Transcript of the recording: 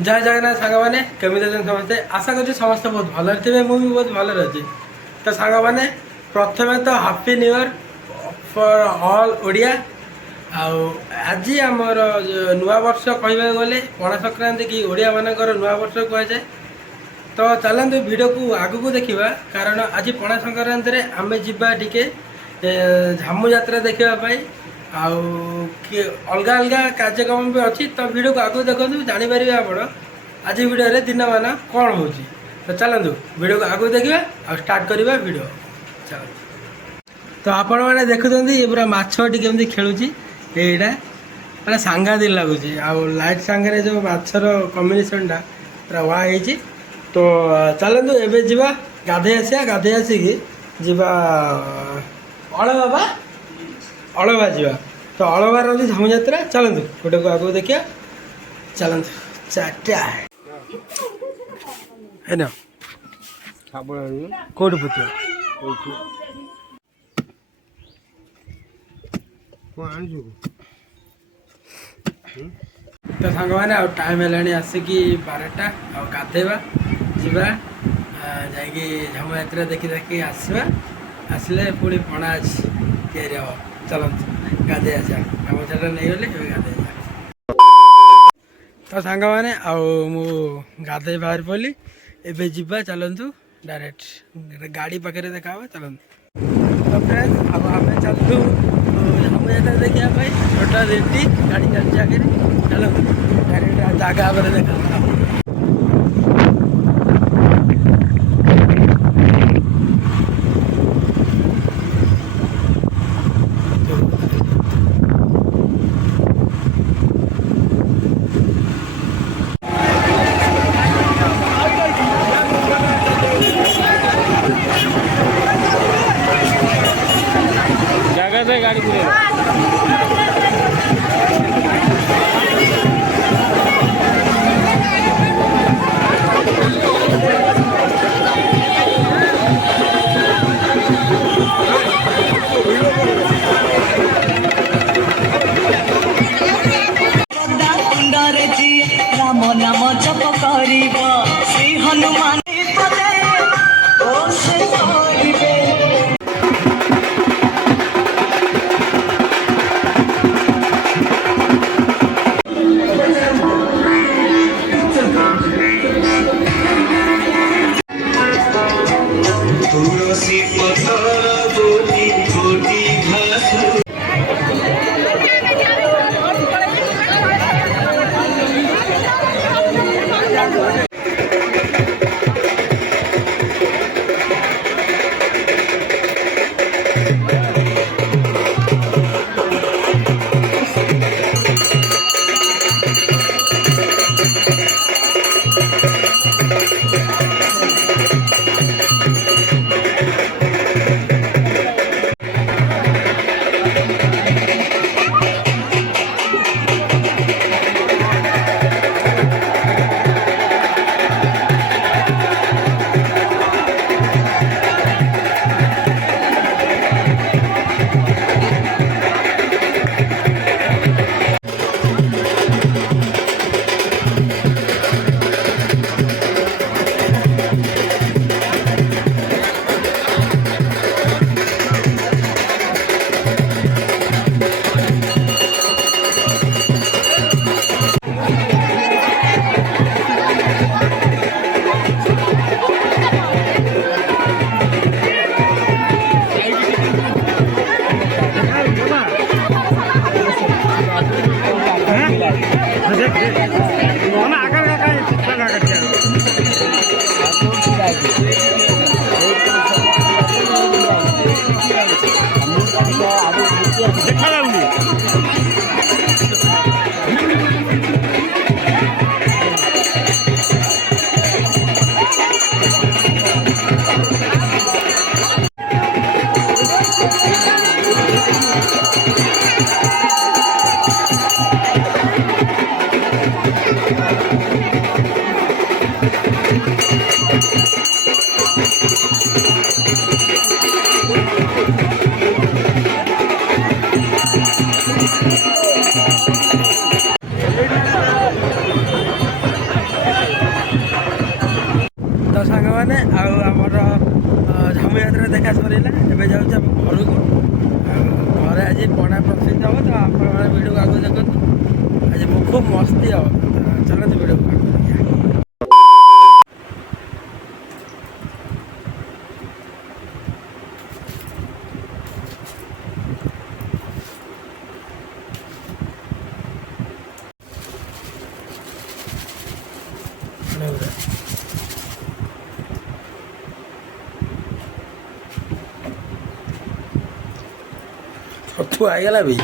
जय जगन्नाथ सांग मैंने केमी समस्ते आशा कर समस्त बहुत भल थे मुझे बहुत भल अच्छी तो सांग मैंने प्रथम तो happy new year for all Odia आज आमर नुआ वर्ष कह गले पणा संक्रांति की ओडिया मानकर नुआ वर्ष कहुए तो चलते वीडियो को आग को देखा कारण आज पणा संक्रांति रे आमे जिबा टिके झामू यात्रा देखापी अलग अलग कार्यक्रम भी अच्छी तो वीडियो को आगे देखो जापर आप आज वीडियो दिन मान कौन हो तो चलतु वीडियो को आगे देखा आ स्टार्ट करवा वीडियो चल तो आपण मैंने देखुं ये पूरा मछटी केमती खेलुची यहाँ मैंने सांघातिक लगुच लाइट सांगे जो मछर कम्बिनेसनटा पूरा वाह हो तो चलतु एवं जा गाधे आसा गाधे आसिकी जा बाबा अलवा जा तो अलवार अच्छी झमू यात्रा चलतु गोटे को आगे देखिए चलतु चार्टा है ना कौट पुत तो सांग मैंने टाइम है आसिकी 12टा गाधेवा जा झमू यात्रा देखी देखी आसवा आसले पुणी पणा अच्छी या चलतु गाधे आसा आम चाटा नहीं गले गाधे तो सांग मैंने गाधे बाहर पड़ी एवं जा चलतु डायरेक्ट गाड़ी पाखे देखा चलतु तो फ्रेंड्स अब आम चलतु झमू यात्रा देखापी छोटा रेडी गाड़ी चलती आगे चलतु डायरेक्ट जगह देखा गाड़ी राम नाम जप कर श्री हनुमान देखा ଏବେ ଯାଉଛି ଆମ ଘରକୁ। ଘରେ ଆଜି ପଣା ପ୍ରସ୍ତୁତ ହେବ, ତ ଆପଣମାନେ ଭିଡ଼ିଓକୁ ଆଗକୁ ଦେଖନ୍ତୁ। ଆଜି ମୁଁ ଖୁବ୍ ମସ୍ତି ହେବ, ଚାଲନ୍ତୁ ଭିଡ଼ିଓକୁ ଆଗକୁ ଦେଖିବା। ଛତୁ ହେଇଗଲା ବି।